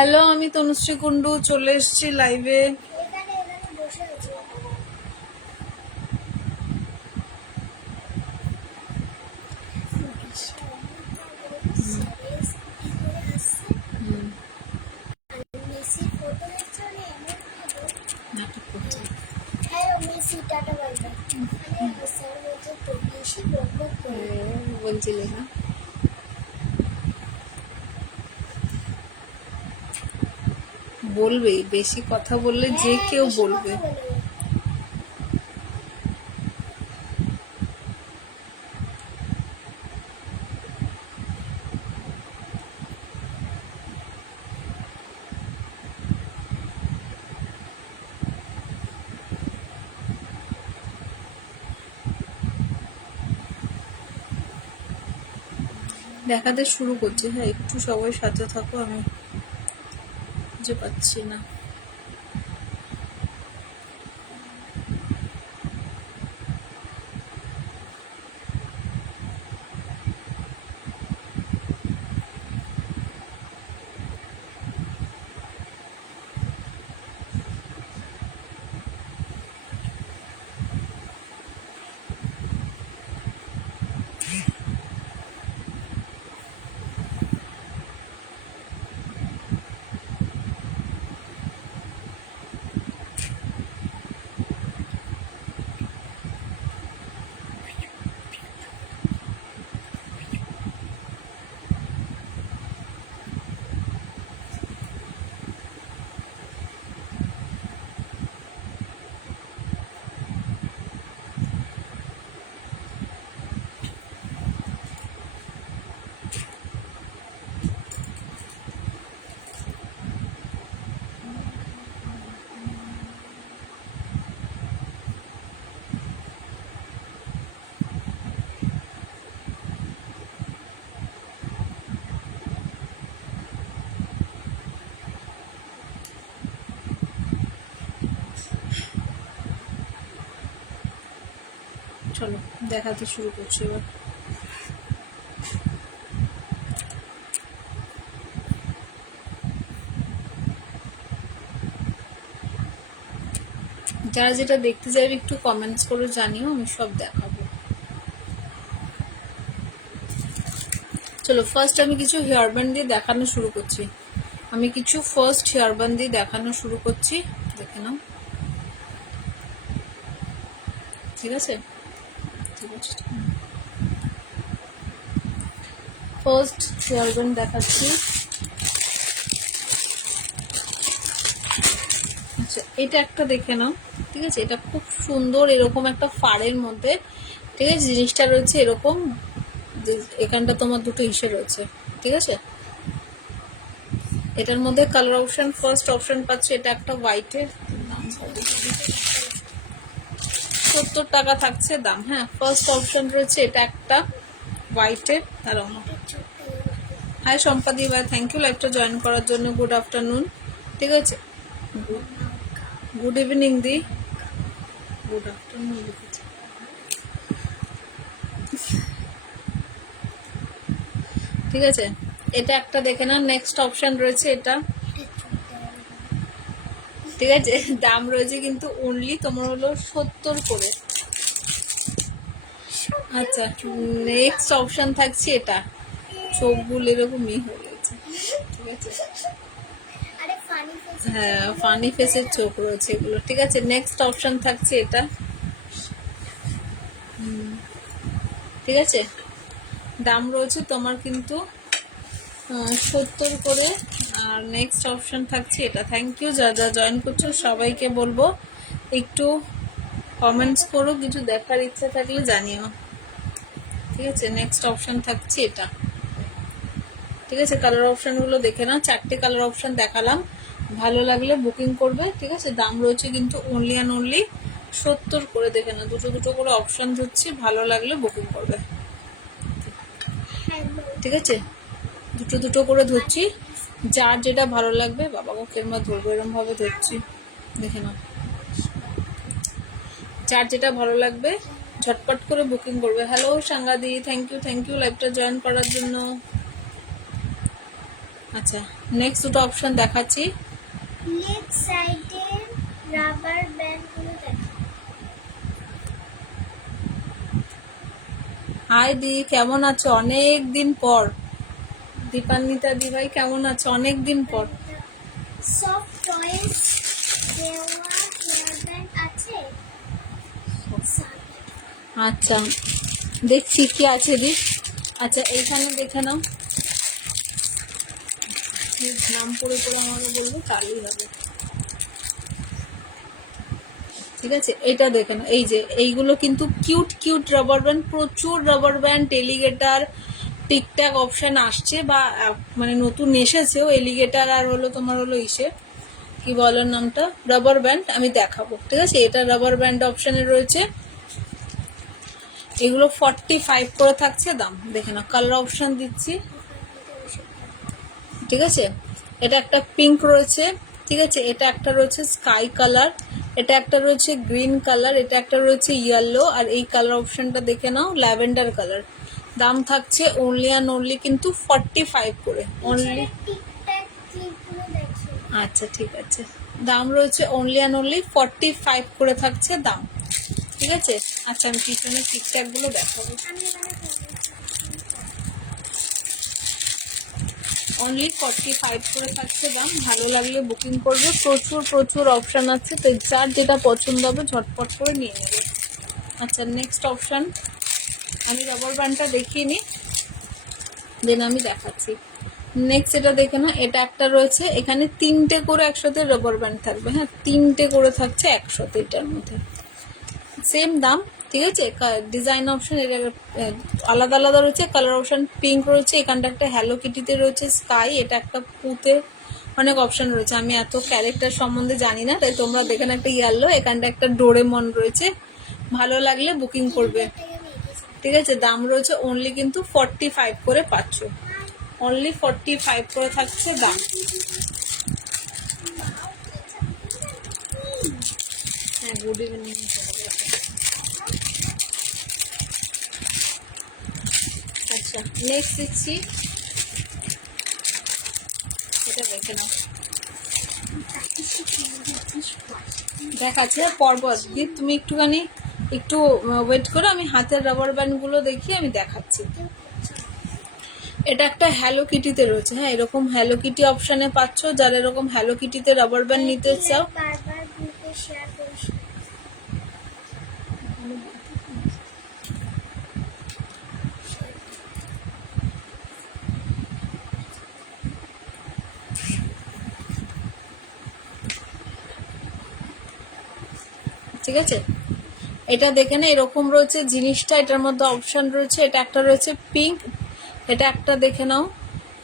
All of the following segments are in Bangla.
হ্যালো, আমি তনুশ্রী কুন্ডু চলে এসেছি লাইভে। বলছিলে না, বলবে বেশি কথা বললে যে কেউ বলবে। দেখাতে শুরু করছি। হ্যাঁ, একটু সবাই সাথে থাকো, আমি খুঁজে পাচ্ছি না। চলো দেখাতে শুরু করছি এবার। যারা যেটা দেখতে চাইবে একটু কমেন্টস করে জানিও, আমি সব দেখাবো। চলো ফার্স্ট আমি কিছু হেয়ার ব্যান্ড দিয়ে দেখানো শুরু করছি। দেখে নাও। ঠিক আছে, ফার্স্ট হেয়ার ব্যান্ড দেখাচ্ছি। আচ্ছা, এটা একটা দেখে নাও। ঠিক আছে, এটা খুব সুন্দর, এরকম একটা ফাড়ের মধ্যে। ঠিক আছে, জিনিসটা রয়েছে এরকম, এখানটা তোমার দুটো ইসে রয়েছে। ঠিক আছে, এটার মধ্যে কালার অপশন, ফার্স্ট অপশন পাচ্ছে এটা একটা হোয়াইটের, 70 টাকা থাকছে দাম। হ্যাঁ, ফার্স্ট অপশন রয়েছে এটা একটা হোয়াইটের। তার হাই সম্পাদি ভাই, থ্যাংক ইউ লাইভটা জয়েন করার জন্য। Good afternoon. ঠিক আছে, গুড ইভিনিং দি, গুড আফটারনুন লিখেছি। ঠিক আছে, এটা একটা দেখে না। নেক্সট অপশন রয়েছে এটা। ঠিক আছে, দাম রয়েছে কিন্তু অনলি তোমার হলো 70 করে। আচ্ছা, নেক্সট অপশন থাকছে এটা। চোখগুলো এরকমই হয়ে গেছে। ঠিক আছে, হ্যাঁ ফানি ফেসের চোখ রয়েছে এগুলো। ঠিক আছে, নেক্সট অপশন থাকছে এটা। ঠিক আছে, দাম রয়েছে তোমার কিন্তু 70 করে। আর নেক্সট অপশন থাকছে এটা। থ্যাংক ইউ যা যা জয়েন করছো সবাইকে বলবো একটু কমেন্টস করো, কিছু দেখার ইচ্ছা থাকলে জানিও। ঠিক আছে, নেক্সট অপশন থাকছে এটা। ঠিক আছে, কালার অপশনগুলো দেখে নাও। 4টে কালার অপশন দেখালাম, ভালো লাগলে বুকিং করবে। ঠিক আছে, দাম রয়েছে কিন্তু অনলি অ্যান্ড অনলি 70 করে। দেখে নাও, দুটো দুটো করে অপশন দিচ্ছি, ভালো লাগলে বুকিং করবে। ঠিক আছে, দুটো দুটো করে ধরছি, যার যেটা ভালো লাগবে। বাবাকে কেরমা ধরবো, এরম ভাবে ধরছি, দেখে নাও। যার যেটা ভালো লাগবে ঝটপট করে বুকিং করবে। হ্যালো সাঙ্গাদি, থ্যাংক ইউ লাইভটা জয়েন করার জন্য। আচ্ছা, নেক্সট দুটো অপশন দেখাচ্ছি। লেগ সাইডের রাবার ব্যান্ডগুলো দেখো। হাই দি, কেমন আছো? অনেক দিন পর। দীপান্বিতা দিভাই কেমন আছো? অনেক দিন পর। সফট টয়েস দেওয়া হেয়ার ব্যান্ড আছে। আচ্ছা, দেখছি কি আছে দি। আচ্ছা, এইখানে দেখে নাও, নাম পড়ে পড়ে আমাকে বলবো তাহলেই হবে। ঠিক আছে, এটা দেখে নাও, এই যে এইগুলো কিন্তু কিউট কিউট রাবার ব্যান্ড, প্রচুর রাবার ব্যান্ড, এলিগেটার, টিকট্যাক অপশন আসছে বা মানে নতুন এসেছেও এলিগেটার আর হলো তোমার হলো ইসে কি বলো নামটা, রাবার ব্যান্ড আমি দেখাবো। ঠিক আছে, এটা রাবার ব্যান্ড অপশনে রয়েছে। এগুলো 45 করে থাকছে দাম। দেখে নাও, কালার অপশন দিচ্ছি। ঠিক আছে, এটা একটা পিঙ্ক রয়েছে। ঠিক আছে, এটা একটা রয়েছে স্কাই কালার, এটা একটা রয়েছে গ্রিন কালার, এটা একটা রয়েছে ইয়েলো, আর এই কালার অপশনটা দেখে নাও ল্যাভেন্ডার কালার। দাম থাকছে অনলি অ্যান্ড অনলি কিন্তু 45 করে অনলি। টিকট্যাক ক্লিপগুলো দেখো। আচ্ছা ঠিক আছে, দাম রয়েছে অনলি অ্যান্ড অনলি 45 করে থাকছে দাম। ঠিক আছে, আচ্ছা আমি পিছনে টিকট্যাক গুলো দেখাবো। আমি এখানে অনলি 45 করে থাকছে দাম। ভালো লাগলে বুকিং করবে, প্রচুর প্রচুর অপশান আছে, তো যার যেটা পছন্দ হবে ঝটপট করে নিয়ে নেবে। আচ্ছা, নেক্সট অপশান আমি রাবার ব্যান্ডটা দেখিয়ে নিই, দেন আমি দেখাচ্ছি। নেক্সট এটা দেখে না, এটা একটা রয়েছে, এখানে 3টে করে একসাথে রাবার ব্যান্ড থাকবে। হ্যাঁ, 3টে করে থাকছে একসাথে, এটার মধ্যে সেম দাম। ঠিক আছে, ডিজাইন অপশন আলাদা আলাদা রয়েছে, কালার অপশন পিঙ্ক রয়েছে, এখানটা একটা হ্যালো কিটিতে রয়েছে স্কাই, এটা একটা পুতে, অনেক অপশন রয়েছে। আমি এত ক্যারেক্টার সম্বন্ধে জানি না, তাই তোমরা দেখেন একটা ইয়েলো, এখানটা একটা ডোরেমন রয়েছে। ভালো লাগলে বুকিং করবে। ঠিক আছে, দাম রয়েছে অনলি কিন্তু 45 করে পাচ্ছ, অনলি 45 করে থাকছে দাম। হ্যাঁ, গুড ইভিনিং। আচ্ছা, নেক্সট দিচ্ছি, এটা দেখে নাও, দেখাচ্ছে পরপর দিয়ে, তুমি একটুখানি একটু ওয়েট করো, আমি হাতের রাবার ব্যান্ডগুলো দেখিয়ে আমি দেখাচ্ছি। এটা একটা হ্যালো কিটিতে রয়েছে। হ্যাঁ, এরকম হ্যালো কিটি অপশানে পাচ্ছ, যারা এরকম হ্যালো কিটিতে রাবার ব্যান্ড নিতে চাও। বারবার গ্রুপে শেয়ার করিস। ঠিক আছে, এটা দেখে না, এরকম রয়েছে জিনিসটা, এটার মধ্যে অপশান রয়েছে। এটা একটা রয়েছে পিঙ্ক, এটা একটা দেখে নাও।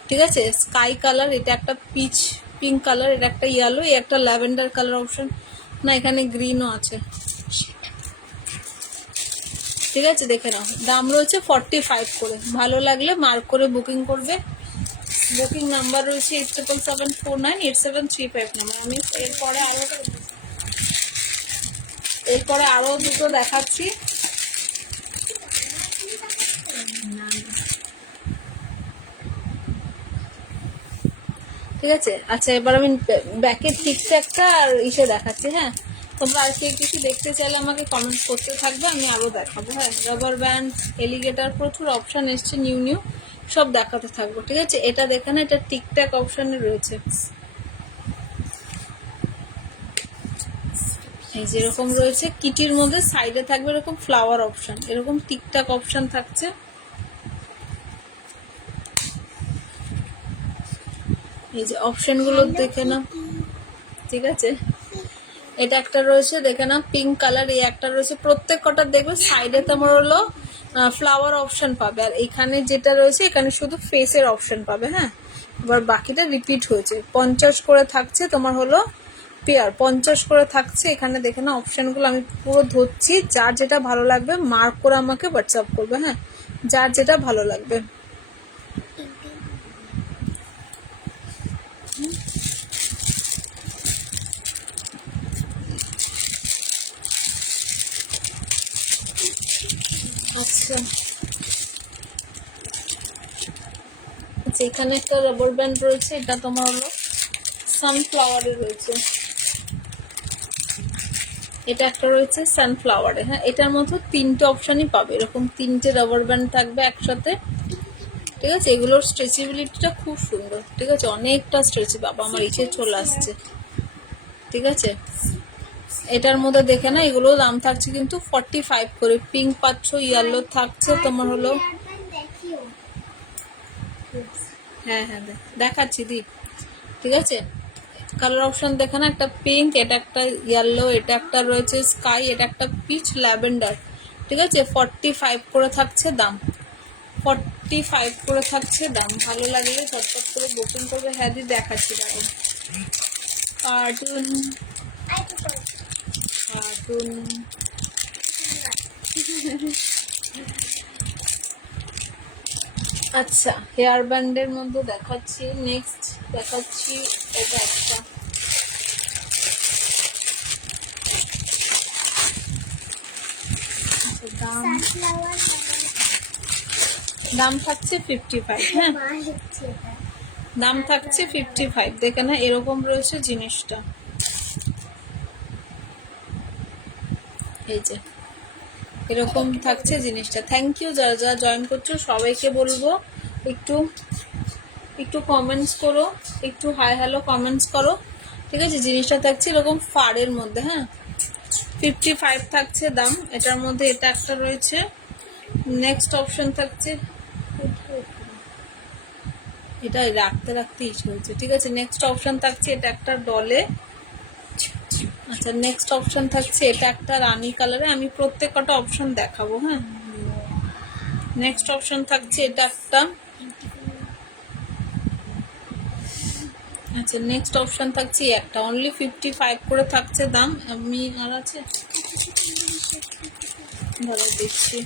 ঠিক আছে, স্কাই কালার, এটা একটা পিচ পিঙ্ক কালার, এটা একটা ইয়েলো, এই একটা ল্যাভেন্ডার কালার অপশন, না এখানে গ্রিনও আছে। ঠিক আছে, দেখে নাও, দাম রয়েছে 45 করে। ভালো লাগলে মার্ক করে বুকিং করবে। বুকিং নাম্বার রয়েছে 8774987355 নাম্বার। আমি এরপরে আরো দুটো দেখাচ্ছি। ঠিক আছে, আচ্ছা এবার আমি ব্যাকের ঠিকঠাকটা আর ইসে দেখাচ্ছি। হ্যাঁ, তোমরা আর কেউ কিছু দেখতে চাইলে আমাকে কমেন্ট করতে থাকবে, আমি আরো দেখাবো। হ্যাঁ, রাবার ব্যান্ড, এলিগেটার, প্রচুর অপশন এসছে নিউ নিউ, সব দেখাতে থাকবো। ঠিক আছে, এটা দেখে না, এটা টিকট্যাক অপশনে রয়েছে। এই যেরকম রয়েছে কিটির মধ্যে সাইডে থাকবে এরকম ফ্লাওয়ার অপশন, এরকম টিকট্যাক অপশন থাকছে। এই যে অপশনগুলো দেখে নাও। ঠিক আছে, এটা একটা রয়েছে দেখে না পিঙ্ক কালার, এই একটা রয়েছে। প্রত্যেক কটার দেখবে সাইডে তোমার হলো ফ্লাওয়ার অপশন পাবে, আর এখানে যেটা রয়েছে এখানে শুধু ফেসের অপশন পাবে। হ্যাঁ, এবার বাকিটা রিপিট হয়েছে। 50 করে থাকছে তোমার হলো পেয়ার, 50 করে থাকছে। এখানে দেখে না অপশনগুলো আমি পুরো ধরছি, যার যেটা ভালো লাগবে মার্ক করে আমাকে হোয়াটসঅ্যাপ করবে। হ্যাঁ, যার যেটা ভালো লাগবে। আচ্ছা আচ্ছা, এখানে একটা রাবার ব্যান্ড রয়েছে, এটা তোমার হলো সানফ্লাওয়ারে রয়েছে, এটা একটা রয়েছে সানফ্লাওয়ারে। হ্যাঁ, এটার মধ্যে তিনটে অপশনই পাবে, এরকম তিনটে রাবার ব্যান্ড থাকবে একসাথে। ঠিক আছে, এগুলোর স্ট্রেচেবিলিটিটা খুব সুন্দর। ঠিক আছে, অনেকটা স্ট্রেচি। বাবা আমার ইচ্ছে চলে আসছে। ঠিক আছে, এটার মধ্যে দেখে না, এগুলো দাম থাকছে কিন্তু 45 করে। পিঙ্ক পাচ্ছ, ইয়েলো থাকছে তোমার হলো। দেখিও। হ্যাঁ হ্যাঁ দেখাচ্ছি দি। ঠিক আছে, কালার অপশন দেখে না, একটা পিঙ্ক, এটা একটা ইয়েলো, এটা একটা রয়েছে স্কাই, এটা একটা পিচ ল্যাভেন্ডার। ঠিক আছে, 45 করে থাকছে দাম, 45 করে থাকছে দাম। ভালো লাগলে ঝটপট করে বুকিং করবে। হ্যাঁ দি দেখাচ্ছি, দাঁড়াও। কার্টুন কার্টুন আচ্ছা, হেয়ার ব্যান্ডের মধ্যে দেখাচ্ছি। নেক্সট দেখাচ্ছি এটা একটা, দাম সানফ্লাওয়ার দাম থাকছে 55। হ্যাঁ, মা হচ্ছে এটা। দাম থাকছে 55। দেখে না, এরকম রয়েছে জিনিসটা। এই যে এরকম থাকছে জিনিসটা। থ্যাংক ইউ যারা যারা জয়েন করছো, সবাইকে বলবো একটু একটু কমেন্টস করো, একটু হাই হ্যালো কমেন্টস করো। ঠিক আছে, জিনিসটা থাকছে এরকম ফারের মধ্যে। হ্যাঁ, 55 থাকছে দাম। এটার মধ্যে এটা একটা রয়েছে। নেক্সট অপশন থাকছে, এটা রাখতে রাখতে ইচ্ছে হচ্ছে। ঠিক আছে, নেক্সট অপশন থাকছে এটা একটা ডলে। আচ্ছা, নেক্সট অপশন থাকছে এটা একটা রানী কালারে। আমি প্রত্যেকটা অপশন দেখাবো। হ্যাঁ, নেক্সট অপশন থাকছে এটা একটা। আচ্ছা, নেক্সট অপশন থাকছে একটা, অনলি 55 করে থাকছে দাম। আমি আর আছে, দাঁড়া দেখছি।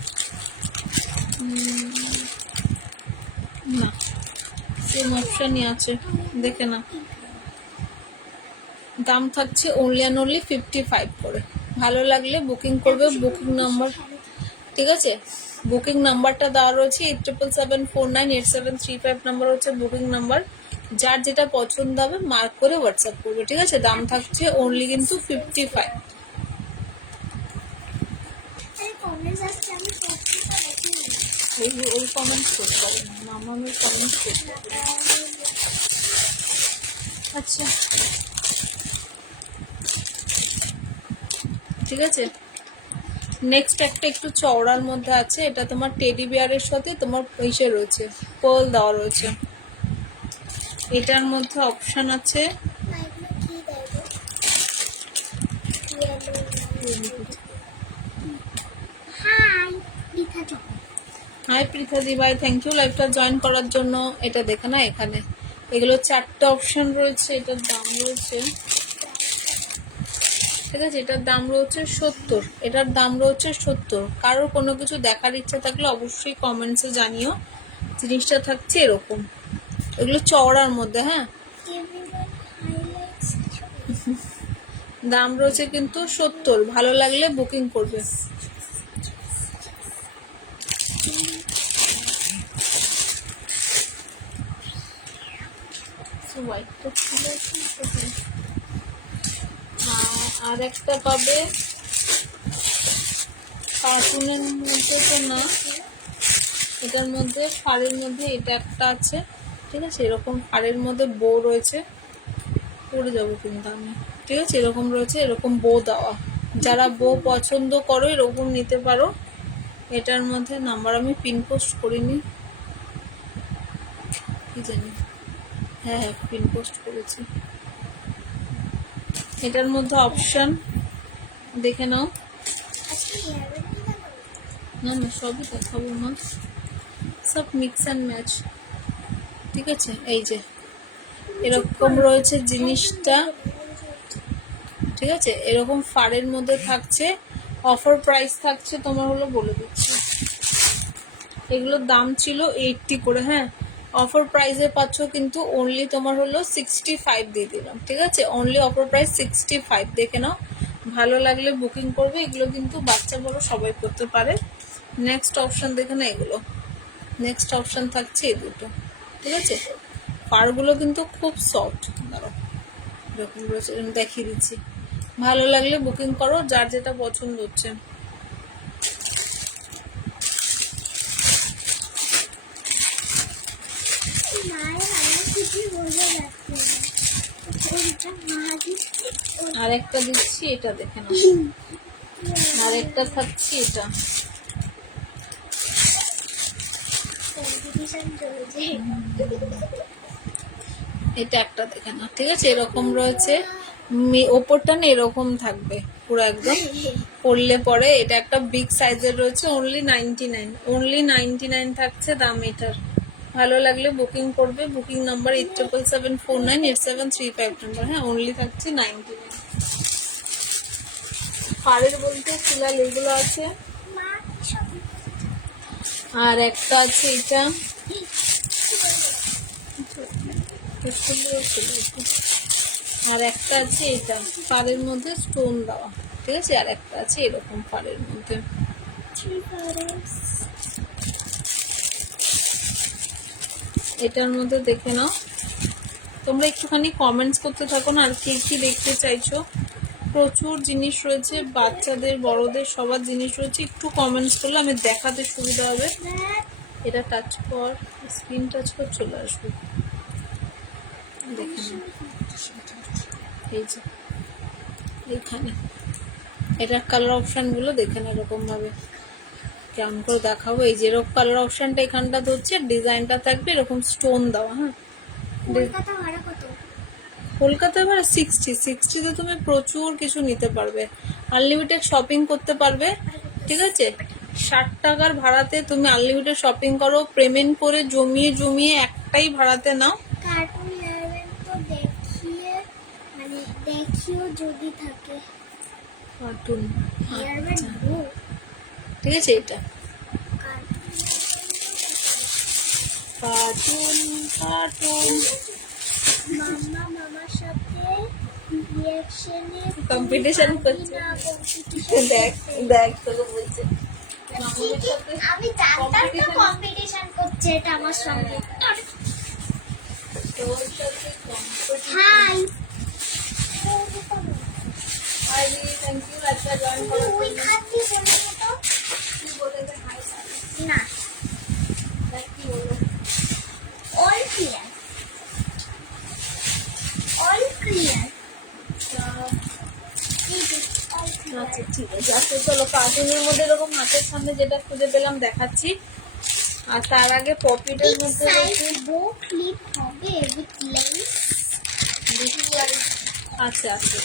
না, সেম অপশনই আছে, দেখে না। দাম থাকছে অনলি অ্যান্ড অনলি 55 করে। ভালো লাগলে বুকিং করবে। বুকিং নাম্বার, ঠিক আছে, বুকিং নাম্বারটা দেওয়া রয়েছে 87749873 নাম্বার হচ্ছে বুকিং নাম্বার। যার যেটা পছন্দ হবে মার্ক করে হোয়াটসঅ্যাপ করবে। ঠিক আছে, দাম থাকছে অনলি কিন্তু 55। কমেন্টস আসছে, আমি পত্রিকা দেখিনি। ওই কমেন্টস করতে পারে না, মামামের কমেন্টস করতে পারে। আচ্ছা, ঠিক আছে, নেক্সট একটা একটু চওড়ার মধ্যে আছে। এটা তোমার টেডি বিয়ারের সাথে তোমার ইসে রয়েছে, পার্ল দেওয়া রয়েছে। এটার মধ্যে অপশন আছে, মা এগুলো কি দেয় গো? হাই লিখা যাও। হাই পৃথা দি ভাই, থ্যাংক ইউ লাইভটা জয়েন করার জন্য। এটা দেখে না, এখানে এগুলো 4টে অপশন রয়েছে। এটার দাম রয়েছে, ঠিক আছে, এটার দাম রয়েছে 70। এটার দাম রয়েছে 70। কারোর কোনো কিছু দেখার ইচ্ছা থাকলে অবশ্যই কমেন্টসে জানিও। জিনিসটা থাকছে এরকম, এগুলো চওড়ার মধ্যে। হ্যাঁ, এভরিওয়ান হাইলাইটস। দাম রয়েছে কিন্তু 70। ভালো লাগলে বুকিং করবে। আর একটা পাবে কার্টুনের মধ্যে, তো না, এটার মধ্যে ফাড়ের মধ্যে এটা একটা আছে। ঠিক আছে, এরকম ফাড়ের মধ্যে বো রয়েছে, পড়ে যাবো কিন্তু আমি। ঠিক আছে, এরকম রয়েছে, এরকম বো দেওয়া। যারা বো পছন্দ করো এরকম নিতে পারো। এটার মধ্যে নাম্বার আমি পিন পোস্ট করিনি, কি জানি। হ্যাঁ হ্যাঁ, পিন পোস্ট করেছি। এটার মধ্যে অপশন দেখে নাও। আজকে হেয়ার ব্যান্ড দেখাবো। না না, সবই দেখাবো মা, সব মিক্স অ্যান্ড ম্যাচ। ঠিক আছে, এই যে এরকম রয়েছে জিনিসটা। ঠিক আছে, এরকম ফাড়ের মধ্যে থাকছে। অফার প্রাইস থাকছে তোমার হলো, বলে দিচ্ছি, এগুলোর দাম ছিল 80 করে। হ্যাঁ, অফার প্রাইসে পাচ্ছ কিন্তু অনলি তোমার হলো 65 দিয়ে দিলাম। ঠিক আছে, অনলি অফার প্রাইস 65। দেখে নাও, ভালো লাগলে বুকিং করবে। এগুলো কিন্তু বাচ্চা বড় সবাই করতে পারে। নেক্সট অপশন দেখে না, এগুলো নেক্সট অপশন থাকছে এই দুটো। ঠিক আছে, পাড়গুলো কিন্তু খুব সফট। দাঁড়াও, এরকম রয়েছে, এরকম দেখিয়ে দিচ্ছি। ভালো লাগলে বুকিং করো, যার যেটা পছন্দ হচ্ছে। মায়ের আমার কিছু বোঝা যাচ্ছে না। ওইটা মা দিচ্ছে, আর একটা দিচ্ছি, এটা দেখে নাও। আর একটা থাকছি এটা। কম্পিটিশন চলছে। এটা একটা দেখে নাও, ঠিক আছে। এরকম রয়েছে, ওপরটা না এরকম থাকবে পুরো একদম। পরলে পরে এটা একটা বিগ সাইজের রয়েছে, অনলি 99, অনলি 99 থাকছে দাম এটার। ভালো লাগলে বুকিং করবে। Booking number 87749873 number. হ্যাঁ, অনলি থাকছে 99। পাড়ের বলতে ফুলাল এগুলো আছে। মা সব আর একটা আছে এটা, আর একটা আছে এটা পাড়ের মধ্যে স্টোন দেওয়া, ঠিক আছে। আর একটা আছে এরকম পাড়ের মধ্যে। এটার মধ্যে দেখে নাও, তোমরা একটুখানি কমেন্টস করতে থাকো না, আর কি কি দেখতে চাইছো। প্রচুর জিনিস রয়েছে, বাচ্চাদের বড়দের সবার জিনিস রয়েছে। একটু কমেন্টস করলে আমি দেখাতে সুবিধা হবে। এটা টাচ কর, স্ক্রিন টাচ কর, চলে আসবে। দেখে নাও, এই যে এইখানে এটার কালার অপশন গুলো দেখে না, এরকম ভাবে কেমন করে দেখাবো। এই যে এরকম কালার অপশনটা এখানটা হচ্ছে, ডিজাইনটা থাকবে এরকম স্টোন দেওয়া। হ্যাঁ, কলকাতা ভাড়া কত? কলকাতায় ভাড়া 60তে তুমি প্রচুর কিছু নিতে পারবে, আনলিমিটেড শপিং করতে পারবে, ঠিক আছে। 60 টাকার ভাড়াতে তুমি আনলিমিটেড শপিং করো, পেমেন্ট করে জমিয়ে জমিয়ে একটাই ভাড়াতে নাও। কার্টুন 11 তো দেখিয়ে মানে দেখিও যদি থাকে কার্টুন, হেয়ারব্যান্ড ঠিক আছে। এটা কার্টুন কার্টুন মাম্মা মামার সাথে রিঅ্যাকশনে কম্পিটিশন করছে, দেখ দেখ তোকে বলছে আমি জানতাম তো কম্পিটিশন করছে এটা আমার সঙ্গে। তোর সাথে competition। হাই হাই দিদি, থ্যাংক ইউ লাইভটা জয়েন করার ওই জন্য। খাচ্ছি বলে তো কি বলেছে হাই না দেখ কি বললো। অল ক্লিয়ার অল ক্লিয়ার আচ্ছা ঠিক আছে, আচ্ছা চলো কার্টুনের মধ্যে এরকম হাতের সামনে যেটা খুঁজে পেলাম দেখাচ্ছি। আর তার আগে পপিটের মধ্যে দেখি। বো ক্লিপ হবে উইথ লেন্স আচ্ছা আচ্ছা,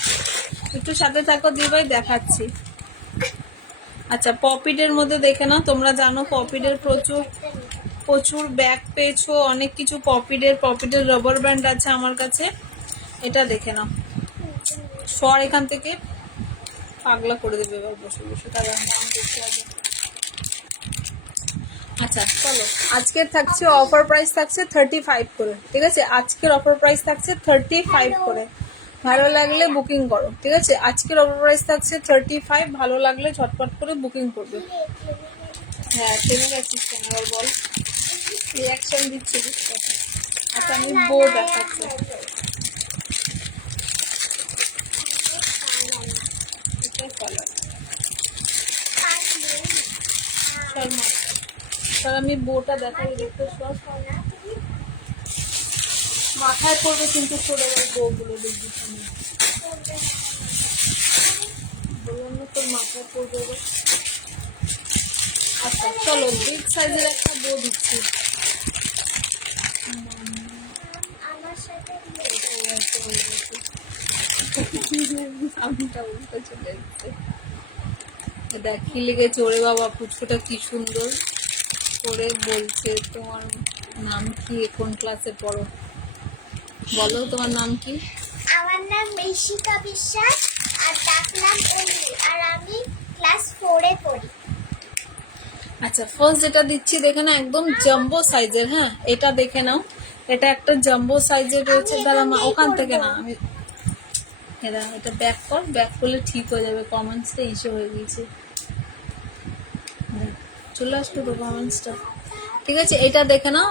একটু সাথে থাকো দি ভাই, দেখাচ্ছি। আচ্ছা, পপিটের মধ্যে দেখে নাও। তোমরা জানো পপিটের প্রচুর প্রচুর ব্যাগ পেয়েছো, অনেক কিছু পপিটের রাবার ব্যান্ড আছে আমার কাছে। এটা দেখে নাও, সর এখান থেকে, পাগলা করে দেবে এবার বসে বসে। তার দাম দেখতে হবে। আচ্ছা চলো, আজকের থাকছে অফার প্রাইস থাকছে 35 করে, ঠিক আছে। আজকের অফার প্রাইস থাকছে 35 করে। ভালো লাগলে বুকিং করো, ঠিক আছে। আজকের অফার প্রাইস থাকছে 35, ভালো লাগলে ঝটপট করে বুকিং করবে। হ্যাঁ, থেমে গেছিস কেন এবার বল, রিয়াকশন দিচ্ছি বুঝতে। আচ্ছা আমি বো দেখাচ্ছি, এটাই কালার। চল মা, চল আমি বোটা দেখাই, দেখতে সব মাথায় পড়বে কিন্তু ছোট বড় বউগুলো দেখবি তুমি, বললাম না তোর মাথায় পড়বে এবার। আচ্ছা চলো, বিগ সাইজের একটা বউ দিচ্ছি। আমার সাথে আমিটা উল্টো চলে এসছে। দেখ কি লেগেছে, ওরে বাবা পুচকুটা কি সুন্দর করে বলছে। তোমার নাম কি, কোন ক্লাসে পড়ো বলো, তোমার নাম কি? আমার নাম ঋষিকা বিশ্বাস আর ডাক নাম অলি আর আমি ক্লাস 4 এ পড়ি। আচ্ছা ফার্স্ট যেটা দিচ্ছি দেখে নাও, একদম জাম্বো সাইজের। হ্যাঁ, এটা দেখে নাও, এটা একটা জাম্বো সাইজের রয়েছে। দাঁড়া মা, ওখান থেকে না, আমি এটা ব্যাক কর, ব্যাক করলে ঠিক হয়ে যাবে। কমেন্টসটা ইস্যু হয়ে গিয়েছে, চলে আসবে তো কমেন্টসটা, ঠিক আছে। এটা দেখে নাও,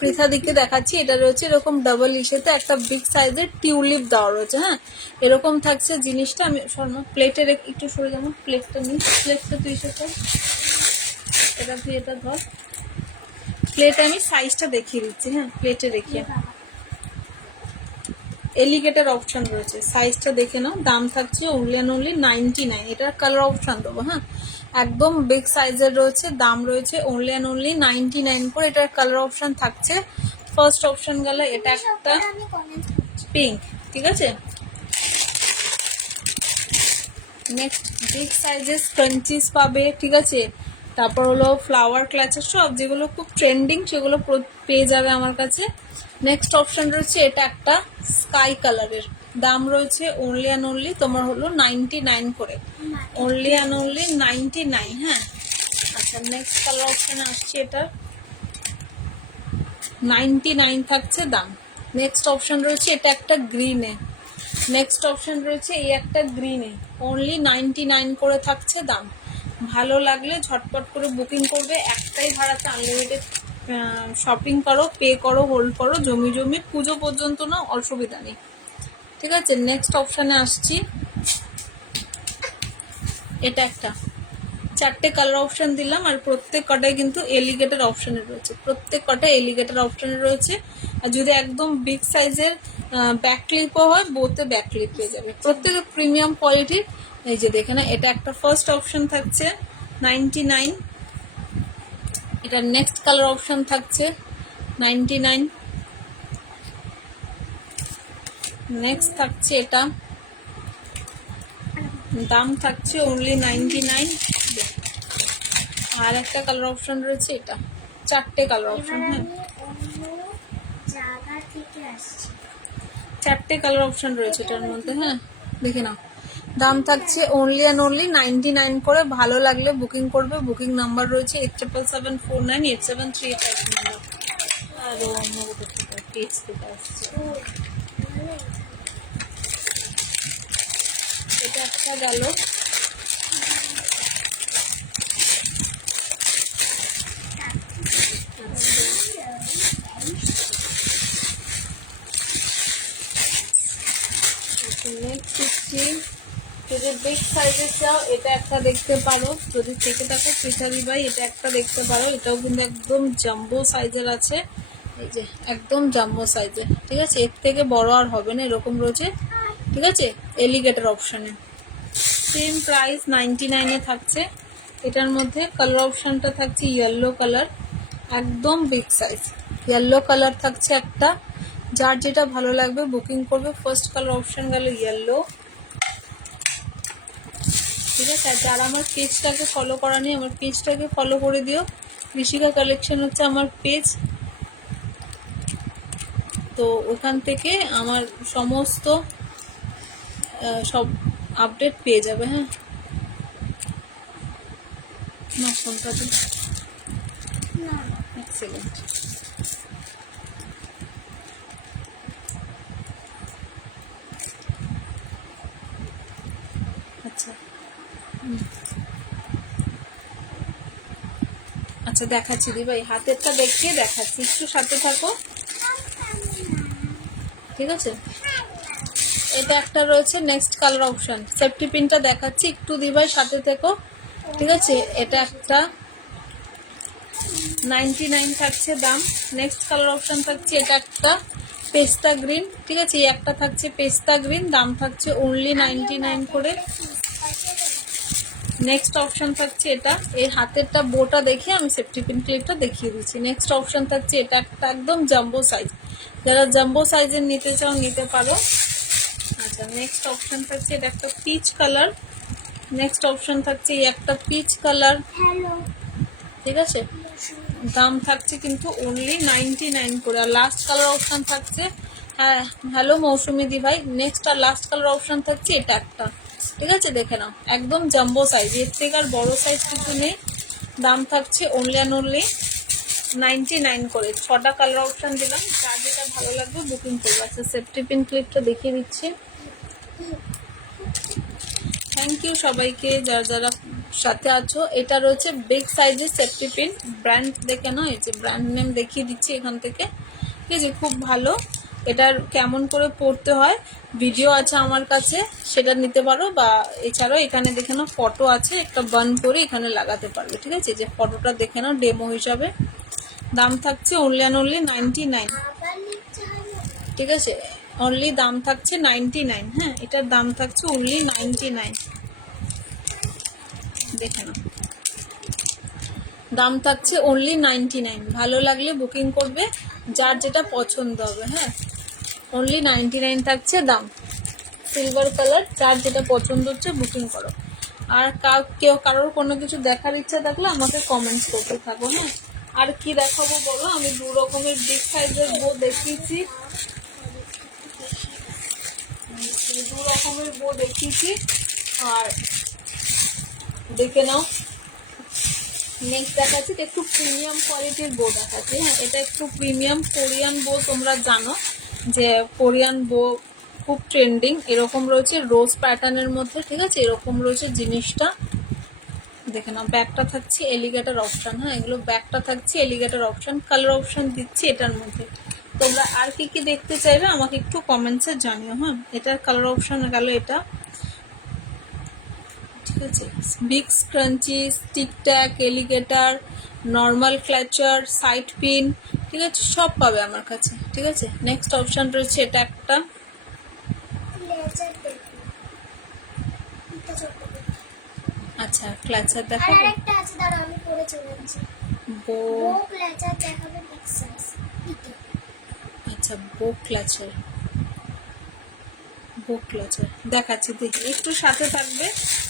পৃথাদিকে দেখাচ্ছি। এটা রয়েছে এরকম ডাবল ইসেতে একটা বিগ সাইজের টিউলিপ দেওয়া রয়েছে। হ্যাঁ, এরকম থাকছে জিনিসটা। আমি শর্মা প্লেটে একটু সরে যাবো, প্লেটটা নিই, প্লেটটা তুই সাথে এটা তুই এটা ধর। প্লেটে আমি সাইজটা দেখিয়ে দিচ্ছি। হ্যাঁ, প্লেটে রেখে এলিগেটের অপশন রয়েছে, সাইজটা দেখে নাও। দাম থাকছে অনলি অ্যান্ড অনলি 99। এটার কালার অপশন দেবো। হ্যাঁ, একদম বিগ সাইজের রয়েছে, দাম রয়েছে অনলি অ্যান্ড অনলি 99 করে। এটার কালার অপশন থাকছে, ফার্স্ট অপশন গেল এটা একটা পিঙ্ক, ঠিক আছে। নেক্সট বিগ সাইজের স্ক্রাঞ্চিস পাবে, ঠিক আছে। তারপর হলো ফ্লাওয়ার ক্লাচের সব যেগুলো খুব ট্রেন্ডিং সেগুলো পেয়ে যাবে আমার কাছে। নেক্সট অপশন রয়েছে এটা একটা স্কাই কালারের, দাম রয়েছে অনলি অ্যান্ড অনলি তোমার হলো 99 করে, অনলি অ্যান্ড অনলি 99। হ্যাঁ, আচ্ছা নেক্সট কালার অপশনে আসছে, এটা 99 থাকছে দাম। নেক্সট অপশন রয়েছে এটা একটা গ্রিনে, নেক্সট অপশন রয়েছে এই একটা গ্রিনে, অনলি 99 করে থাকছে দাম। ভালো লাগলে ঝটপট করে বুকিং করবে, একটাই ভাড়াতে আনলিমিটেড শপিং করো, পে করো, হোল্ড করো, জমি জমি পুজো পর্যন্ত না, অসুবিধা নেই, ঠিক আছে। নেক্সট অপশানে আসছি, এটা একটা চারটে কালার অপশন দিলাম, আর প্রত্যেক কটাই কিন্তু এলিগেটের অপশনে রয়েছে, প্রত্যেক কটাই এলিগেটের অপশনে রয়েছে। আর যদি একদম বিগ সাইজের ব্যাক ক্লিপও হয়, বোতে ব্যাক ক্লিপ পেয়ে যাবে, প্রত্যেকের প্রিমিয়াম কোয়ালিটির। এই যে দেখে না, এটা একটা ফার্স্ট অপশন থাকছে 99। এটা নেক্সট কালার অপশন থাকছে 99। নেক্সট থাকছে এটা, দাম থাকছে অনলি 99। আর একটা কালার অপশন রয়েছে, এটা চারটে কালার অপশন। হ্যাঁ, চারটে কালার অপশন রয়েছে এটার মধ্যে। হ্যাঁ, দেখে নাও, দাম থাকছে অনলি অ্যান্ড অনলি 99 করে। ভালো লাগলে বুকিং করবে, বুকিং নাম্বার রয়েছে 8774987385 আরো অন্য পেজ থেকে আসছে। এটা একটা গেল। নেক্সট হচ্ছে যদি বিগ সাইজের চাও, এটা একটা দেখতে পারো, যদি থেকে থাকো পিঠারি ভাই, এটা একটা দেখতে পারো। এটাও কিন্তু একদম জাম্বো সাইজের আছে, এই যে একদম জাম্বো সাইজের, ঠিক আছে। এর থেকে বড় আর হবে না, এরকম রয়েছে, ঠিক আছে। এলিগেটের অপশানে সেম প্রাইস 99-এ থাকছে। এটার মধ্যে কালার অপশানটা থাকছে ইয়েলো কালার, একদম বিগ সাইজ ইয়েলো কালার থাকছে একটা। যার যেটা ভালো লাগবে বুকিং করবে। ফার্স্ট কালার অপশন গেল ইয়েলো, ঠিক আছে। আর যারা আমার পেজটাকে ফলো করা নেই, আমার পেজটাকে ফলো করে দিও। ঋষিকা কালেকশন হচ্ছে আমার পেজ, তো ওখান থেকে আমার সমস্ত সব আপডেট পেয়ে যাবে। হ্যাঁ, না ফোনটা দিন, এক সেকেন্ড। আচ্ছা আচ্ছা, দেখাচ্ছি দি ভাই, হাতেরটা দেখিয়ে দেখাচ্ছি, একটু সাথে থাকো, ঠিক আছে। এটা একটা রয়েছে নেক্সট কালার অপশন, সেফটি পিনটা দেখাচ্ছি, একটু দি ভাই সাথে থেকো, ঠিক আছে। এটা একটা 99 থাকছে দাম। নেক্সট কালার অপশন থাকছে এটা একটা পেস্তা গ্রিন, ঠিক আছে। এই একটা থাকছে পেস্তা গ্রিন, দাম থাকছে অনলি 99 করে। নেক্সট অপশন থাকছে এটা, এর হাতেরটা বোটা দেখে আমি সেফটি পিন ক্লিপটা দেখিয়ে দিচ্ছি। নেক্সট অপশন থাকছে এটা একটা একদম জাম্বো সাইজ, যারা জাম্বো সাইজের নিতে চাও নিতে পারো। আচ্ছা, নেক্সট অপশন থাকছে এটা একটা পিচ কালার, নেক্সট অপশন থাকছে এই একটা পিচ কালার, ঠিক আছে। দাম থাকছে কিন্তু অনলি 99 করে। আর লাস্ট কালার অপশন থাকছে, হ্যাঁ হ্যালো মৌসুমি দি ভাই, নেক্সট আর লাস্ট কালার অপশন থাকছে এটা একটা, ঠিক আছে। দেখে নাও, একদম জাম্বো সাইজ, এর থেকে আর বড় সাইজ কিছু নেই। দাম থাকছে অনলি অ্যান্ড অনলি 99 করে। 6টা কালার অপশন দিলাম, যার যেটা ভালো লাগবে বুকিং করবো। আচ্ছা, সেফটি পিন ক্লিপটা দেখিয়ে দিচ্ছি। থ্যাংক ইউ সবাইকে যারা যারা সাথে আছো। এটা রয়েছে বিগ সাইজের সেফটি পিন, ব্র্যান্ড দেখে নাও, এই যে ব্র্যান্ড নেম দেখিয়ে দিচ্ছি এখান থেকে, ঠিক আছে, খুব ভালো। এটার কেমন করে পড়তে হয় ভিডিও আছে আমার কাছে, সেটা নিতে পারো, বা এছাড়াও এখানে দেখে নাও ফটো আছে, একটা বান করে এখানে লাগাতে পারবে, ঠিক আছে, যে ফটোটা দেখে নাও ডেমো হিসাবে। দাম থাকছে অনলি অ্যান্ড অনলি 99, আবার নিচে হলো। ঠিক আছে, অনলি দাম থাকছে 99। হ্যাঁ, এটার দাম থাকছে অনলি 99, দেখে নাও দাম থাকছে অনলি 99। ভালো লাগলে বুকিং করবে, যার যেটা পছন্দ হবে। হ্যাঁ, অনলি 99 থাকছে দাম, সিলভার কালার, যার যেটা পছন্দ হচ্ছে বুকিং করো। আর কেউ কারোর কোনো কিছু দেখার ইচ্ছা থাকলে আমাকে কমেন্টস করতে থাকো। হ্যাঁ, আর কি দেখাবো বলো, আমি 2 রকমের বিগ সাইজের বো দেখিয়েছি, 2 রকমের বো দেখিয়েছি, আর দেখে নাও নেক্সট দেখাচ্ছি একটু প্রিমিয়াম কোয়ালিটির বো দেখাচ্ছি। হ্যাঁ, এটা একটু প্রিমিয়াম কোরিয়ান বো, তোমরা জানো যে কোরিয়ান বো খুব ট্রেন্ডিং। এরকম রয়েছে রোজ প্যাটার্নের মধ্যে, ঠিক আছে, এরকম রয়েছে জিনিসটা, দেখে নাও। ব্যাকটা থাকছে এলিগেটর অপশন। হ্যাঁ, এগুলো ব্যাকটা থাকছে এলিগেটর অপশন, কালার অপশন দিচ্ছি এটার মধ্যে। তোমরা আর কি কি দেখতে চাইবে আমাকে একটু কমেন্টসে জানিও। হ্যাঁ, এটার কালার অপশন গেল এটা, ঠিক আছে, big scrunchie, stick tag, alligator, normal clutcher, side pin, ঠিক আছে, সব পাবে আমার কাছে, ঠিক আছে। নেক্সট অপশন রয়েছে এটা একটা, লেজার দেখো। এটা ছোট দেখো। আচ্ছা ক্ল্যাচার আর দেখাবো, আরেকটা আছে, দাঁড়াও আমি পরে চলে যাচ্ছি। বো, বোক লেজার দেখাবে বিগ সাইজ। এটা আচ্ছা বো ক্ল্যাচার, বো ক্ল্যাচার দেখাচ্ছি, দেখি একটু সাথে থাকবে,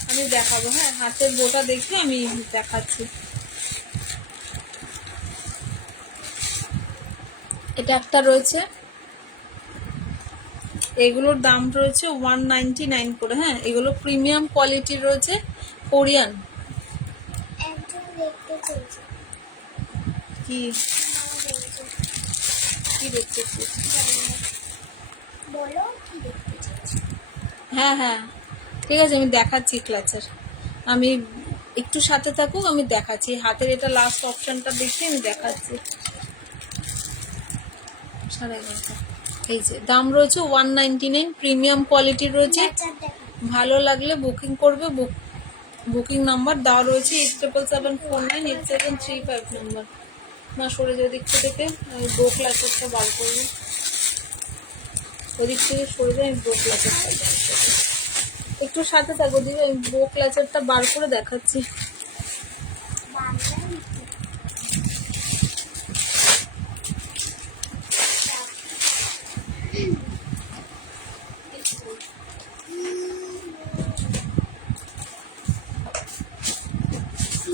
আমি দেখাবো। হ্যাঁ, হাতের বোটা দেখে আমি দেখাচ্ছি। এটা একটা রয়েছে, এগুলোর দাম রয়েছে 199 করে। হ্যাঁ, এগুলো প্রিমিয়াম কোয়ালিটির রয়েছে, কোরিয়ান। একজন দেখতে চলছে। কি মা বলছে, কি দেখতেছিস? জানি না। বলো কি দেখতে চলছে। হ্যাঁ হ্যাঁ, ঠিক আছে, আমি দেখাচ্ছি ক্লাচার, আমি একটু সাথে থাকুক, আমি দেখাচ্ছি হাতের এটা লাস্ট অপশনটা দেখে আমি দেখাচ্ছি। 11:30, এই যে দাম রয়েছে 199, প্রিমিয়াম কোয়ালিটির রয়েছে। লেজার দেখো। ভালো লাগলে বুকিং করবে, বুকিং নাম্বার দেওয়া রয়েছে 87749873 নাম্বার। না সরে যায় দিক থেকে, আমি ব্রো ক্লাচারটা বার করবো, ওদিক থেকে সরে যায়, আমি ব্রো ক্লাচারটা বার করবো। একটু সাথে থাকো দিদি, আমি ব্রো ক্লাচারটা বার করে দেখাচ্ছি। বাংলা লিখতে।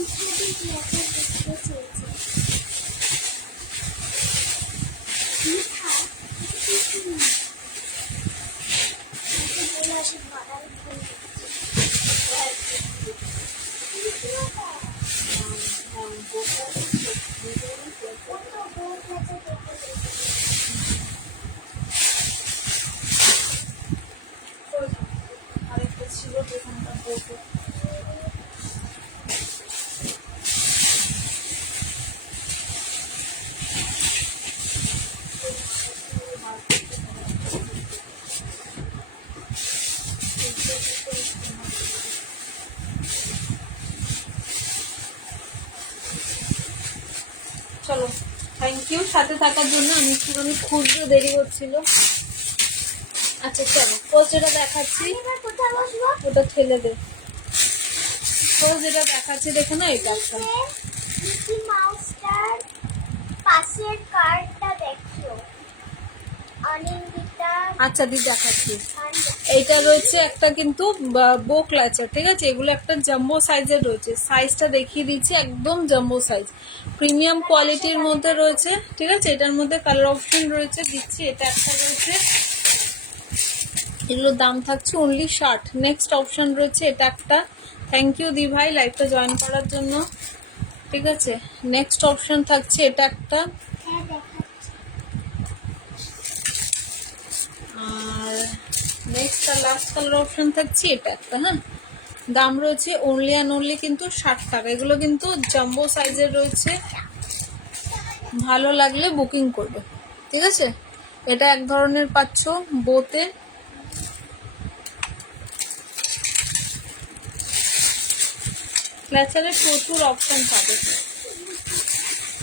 সিকিউরিটি লেজার দেখতে চলছে। লিখা কিছু না। আমাকে বলে আসে বাড়ার ফোন কত বোক লেজার দেখতে চলছে। আরেকটা ছিল যেখানটা বলবো, চলো থ্যাংক ইউ সাথে থাকার জন্য। আমি একটুখানি খুঁজতে দেরি হচ্ছিল। আচ্ছা চলো, ফার্স্ট যেটা দেখাচ্ছি, আমি এবার কোথায় বসবো? ওটা ঠেলে দে। ফার্স্ট যেটা দেখাচ্ছি দেখে না, এটা একটা, মিকি মাউসটার পাশের কার্ডটা দেখো। অনিন্দিতা আচ্ছা দি দেখাচ্ছি। খান। এইটা রয়েছে একটা কিন্তু বো ক্লাচার, ঠিক আছে, এগুলো একটা জাম্বো সাইজের রয়েছে, সাইজটা দেখিয়ে দিচ্ছি, একদম জাম্বো সাইজ, প্রিমিয়াম কোয়ালিটির মধ্যে রয়েছে, ঠিক আছে। এটার মধ্যে কালার অপশন রয়েছে, দিচ্ছি এটা একটা রয়েছে, এগুলোর দাম থাকছে অনলি 60। নেক্সট অপশন রয়েছে এটা একটা, থ্যাংক ইউ দি ভাই লাইভটা জয়েন করার জন্য, ঠিক আছে। নেক্সট অপশন থাকছে এটা একটা, হ্যাঁ দেখাচ্ছি। আর নেক্সট আর লাস্ট কালার অপশন থাকছে এটা একটা। হ্যাঁ, দাম রয়েছে অনলি অ্যান্ড অনলি কিন্তু 60 টাকা। এগুলো কিন্তু জাম্বো সাইজের রয়েছে, ভালো লাগলে বুকিং করবে, ঠিক আছে। এটা এক ধরনের পাচ্ছ বোতে। ক্ল্যাচারে প্রচুর অপশন পাবে।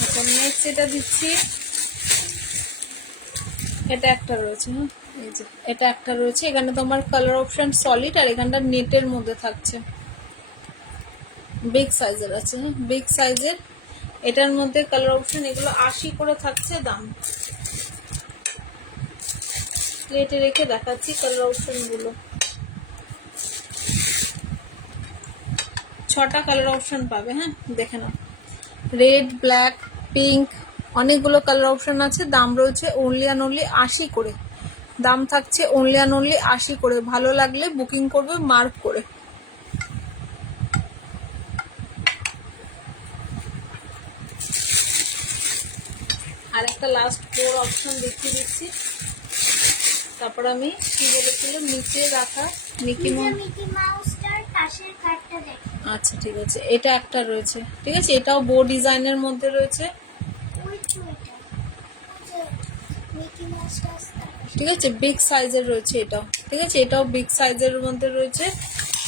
আচ্ছা নেক্সট এটা দিচ্ছি, এটা একটা রয়েছে, হ্যাঁ এই যে এটা একটা রয়েছে। এখানে তোমার কালার অপশন সলিড, আর এখানটা নেটের মধ্যে থাকছে, বিগ সাইজের আছে, হ্যাঁ বিগ সাইজের। এটার মধ্যে কালার অপশন, এগুলো 80 করে থাকছে দাম। প্লেটে রেখে দেখাচ্ছি কালার অপশন গুলো। 6টা কালার অপশন পাবে, হ্যাঁ দেখে নাও। রেড, ব্ল্যাক, পিঙ্ক, অনেকগুলো কালার অপশন আছে। দাম রয়েছে অনলি অ্যান্ড অনলি 80 করে। দাম থাকছে অনলি অ্যান্ড অনলি 80 করে। ভালো লাগলে বুকিং করবে মার্ক করে। আর একটা লাস্ট 4 অপশন দেখিয়ে দিচ্ছি, তারপর আমি কি বলেছিলাম নিচে রাখা মিকি মাউসটার পাশের কার্ডটা দেখ। আচ্ছা ঠিক আছে, এটা একটা রয়েছে, ঠিক আছে। এটাও বো ডিজাইনের মধ্যে রয়েছে, মিকি মাউসটা ঠিক আছে। বিগ সাইজের রয়েছে এটাও, ঠিক আছে। এটাও বিগ সাইজের মধ্যে রয়েছে।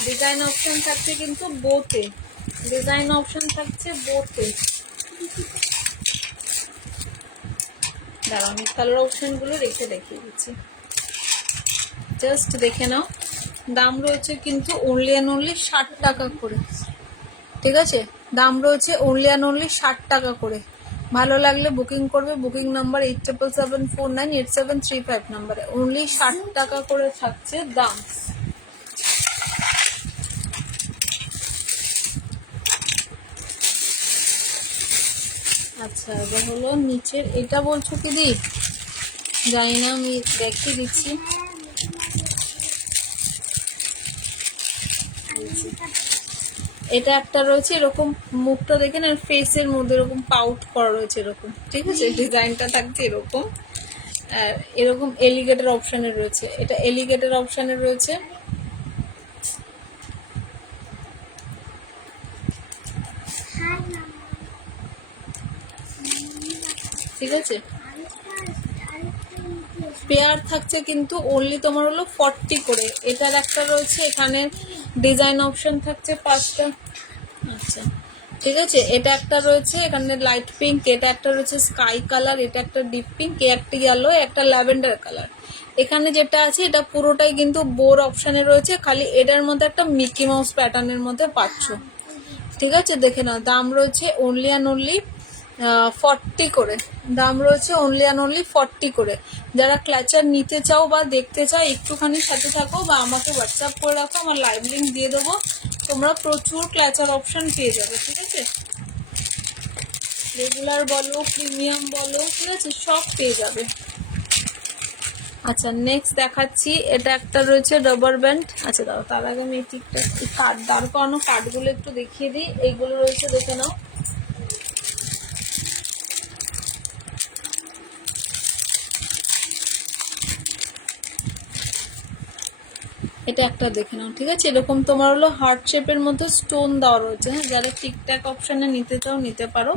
ডিজাইন অপশন থাকছে কিন্তু বোতে, ডিজাইন অপশন থাকছে বোতে। দাঁড়াও আমি কালার অপশন গুলো রেখে দেখিয়ে দিচ্ছি, জাস্ট দেখে নাও। দাম রয়েছে কিন্তু অনলি অ্যান্ড অনলি 60 টাকা করে, ঠিক আছে। দাম রয়েছে অনলি অ্যান্ড অনলি 60 টাকা করে। ভালো লাগলে বুকিং করবে। বুকিং নাম্বার 8777498735 নাম্বারে। অনলি 60 টাকা করে থাকছে দাম। আচ্ছা এবার হলো নিচের এটা বলছো কি দি, জানি না, আমি দেখিয়ে দিচ্ছি। এটা একটা রয়েছে এরকম, মুখটা দেখেন আর ফেসের মধ্যে এরকম পাউট করা রয়েছে এরকম, ঠিক আছে। ডিজাইনটা থাকছে এরকম, আর এরকম এলিগেটর অপশনে রয়েছে। এটা এলিগেটর অপশনে রয়েছে, ঠিক আছে। পেয়ার থাকছে কিন্তু অনলি তোমার হলো 40 করে। এটার একটা রয়েছে, এখানে ডিজাইন অপশন থাকছে 5টা। আচ্ছা ঠিক আছে, এটা একটা রয়েছে এখানে লাইট পিঙ্ক, এটা একটা রয়েছে স্কাই কালার, এটা একটা ডিপ পিঙ্ক, একটা ইয়েলো, একটা ল্যাভেন্ডার কালার। এখানে যেটা আছে এটা পুরোটাই কিন্তু বোর অপশনে রয়েছে, খালি এটার মধ্যে একটা মিকি মাউস প্যাটার্নের মধ্যে পাচ্ছ, ঠিক আছে। দেখে নাও। দাম রয়েছে অনলি অ্যান্ড অনলি 40 করে। দাম রয়েছে অনলি অ্যান্ড অনলি 40 করে। যারা ক্ল্যাচার নিতে চাও বা দেখতে চাও একটুখানি সাথে থাকো বা আমাকে হোয়াটসঅ্যাপ করে রাখো, আমার লাইভ লিঙ্ক দিয়ে দেবো। তোমরা প্রচুর ক্ল্যাচার অপশন পেয়ে যাবে, ঠিক আছে। রেগুলার বলো, প্রিমিয়াম বলো, ঠিক আছে, সব পেয়ে যাবে। আচ্ছা নেক্সট দেখাচ্ছি, এটা একটা রয়েছে রাবার ব্যান্ড। আচ্ছা দাও, তার আগে আমি ঠিকঠাক কার্ড দাঁড় করানো কার্ডগুলো একটু দেখিয়ে দিই। এইগুলো রয়েছে, দেখে নাও। এটা একটা দেখে নাও, ঠিক আছে। এরকম তোমার হলো হার্ট শেপের মধ্যে স্টোন দেওয়া রয়েছে, হ্যাঁ। যারা টিকটাক অপশনে নিতে চাও নিতে পারো,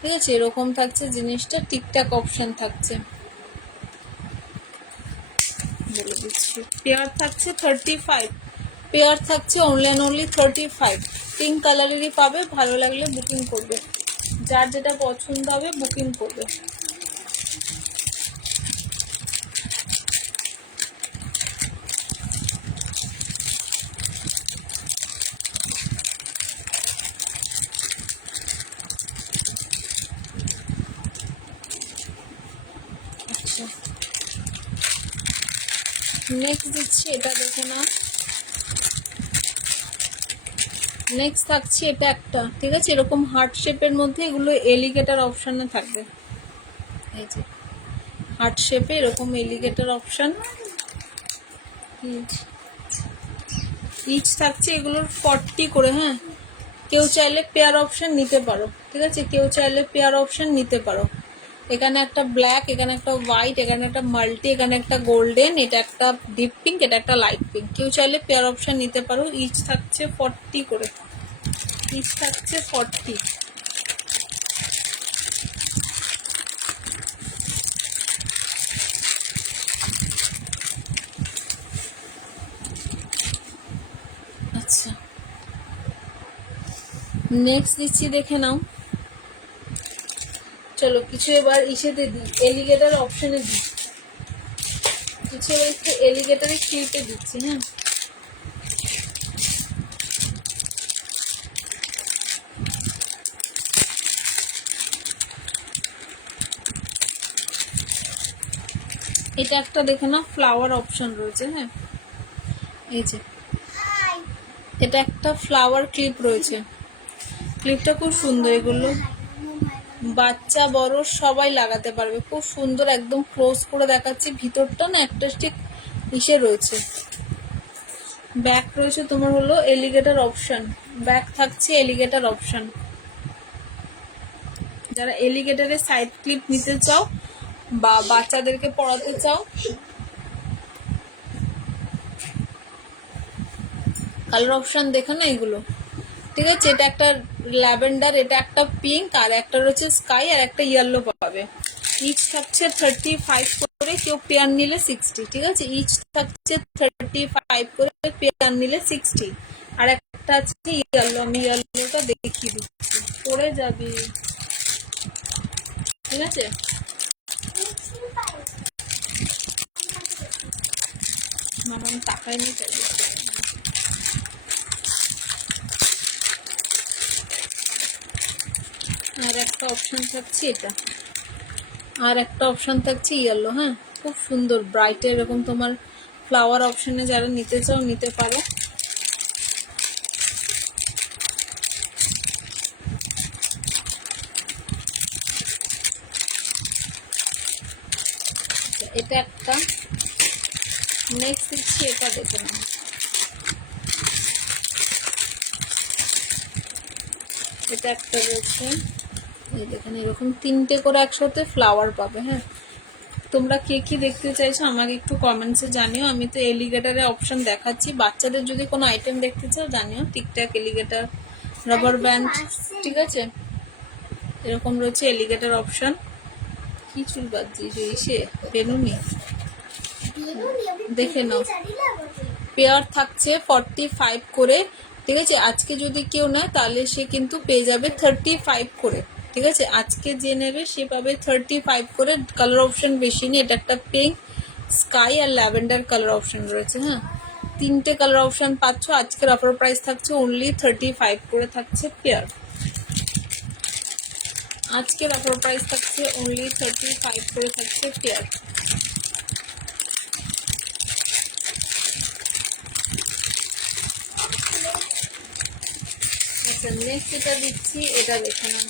ঠিক আছে। এরকম থাকছে জিনিসটা, টিকটাক অপশন থাকছে, বলে দিচ্ছি। পেয়ার থাকছে 35, পেয়ার থাকছে অনলি অ্যান্ড অনলি 35। পিঙ্ক কালারেরই পাবে। ভালো লাগলে বুকিং করবে, যার যেটা পছন্দ হবে বুকিং করবে। আচ্ছা নেক্সট দিচ্ছি, এটা দেখে না। নেক্সট থাকছে এটা একটা, ঠিক আছে। এরকম হার্ট শেপের মধ্যে এগুলো এলিগেটর অপশনে থাকবে, এই যে হার্ট শেপে এরকম এলিগেটর অপশন। ইচ থাকছে এগুলোর 40 করে, হ্যাঁ। কেউ চাইলে পেয়ার অপশন নিতে পারো, ঠিক আছে। কেউ চাইলে পেয়ার অপশন নিতে পারো। এখানে একটা ব্ল্যাক, এখানে একটা হোয়াইট, এখানে একটা মাল্টি, এখানে একটা গোল্ডেন, এটা একটা ডিপ পিঙ্ক, এটা একটা লাইট পিঙ্ক। কেউ চাইলে পেয়ার অপশন নিতে পারো। ইচ থাকছে 40 করে, ইচ থাকছে 40। আচ্ছা, নেক্সট দিচ্ছি, দেখে নাও। চলো কিছু এবার ইসেতে দিই, এলিগেটর অপশনে দিই, কিছু এবার একটু এলিগেটরের ক্লিপে দিচ্ছি। হ্যাঁ, এটা একটা দেখে নাও, ফ্লাওয়ার অপশন রয়েছে। হ্যাঁ, এই যে হাই এটা একটা ফ্লাওয়ার ক্লিপ রয়েছে, ক্লিপটা খুব সুন্দর। এগুলো বাচ্চা বড় সবাই লাগাতে পারবে, খুব সুন্দর। একদম ক্লোজ করে দেখাচ্ছি, ভিতরটা না একটা ঠিক ইসে রয়েছে। ব্যাক রয়েছে তোমার হলো এলিগেটর অপশন, ব্যাক থাকছে এলিগেটর অপশন। যারা এলিগেটরের সাইড ক্লিপ নিতে চাও বা বাচ্চাদেরকে পড়াতে চাও, কালার অপশন দেখো না এগুলো, ঠিক আছে। এটা একটা ল্যাভেন্ডার, এটা একটা পিঙ্ক, আর একটা রয়েছে স্কাই, আর একটা ইয়েলো পাবে। ইচ থাকছে 35 করে, কেউ পেয়ার নিলে 60, ঠিক আছে। ইচ থাকছে 35 করে, পেয়ার নিলে 60। আর একটা আছে ইয়েলো, আমি ইয়েলোটা দেখিয়ে দিচ্ছি, পড়ে যাবি, ঠিক আছে। মানে আমি টাকায় নিয়ে চাই। আর একটা অপশন থাকছে এটা, আর একটা অপশন থাকছে ইয়েলো। হ্যাঁ, খুব সুন্দর ব্রাইট, এরকম তোমার ফ্লাওয়ার অপশনে যারা নিতে চাও নিতে পারো। এটা একটা, নেক্সট দিচ্ছি, এটা দেখে নাও। এটা একটা রয়েছে, এই দেখেন এরকম 3টে করে একসাথে ফ্লাওয়ার পাবে। হ্যাঁ, তোমরা কে কি দেখতে চাইছো আমাকে একটু কমেন্টসে জানিও। আমি তো এলিগেটারের অপশন দেখাচ্ছি, বাচ্চাদের যদি কোনো আইটেম দেখতে চাও জানিও। টিকটাক, এলিগেটার, রাবার ব্যান্ড, ঠিক আছে। এরকম রয়েছে এলিগেটার অপশন। কি চুল বাজছিস এসে বেনুনি, দেখে নাও। পেয়ার থাকছে 45 করে, ঠিক আছে। আজকে যদি কেউ নেয় তাহলে সে কিন্তু পেয়ে যাবে 35 করে, ঠিক আছে। আজকে যে নেবে সে পাবে 35 করে। কালার অপশন বেশি নেই, এটা একটা পিঙ্ক, স্কাই আর ল্যাভেন্ডার কালার অপশন রয়েছে। হ্যাঁ, 3টে কালার অপশন পাচ্ছ। আজকের অফার প্রাইস থাকছে অনলি 35 করে থাকছে পেয়ার। আজকের অফার প্রাইস থাকছে অনলি 35 করে থাকছে পেয়ার। আচ্ছা, নেক্সট এটা দিচ্ছি, এটা দেখে নাও।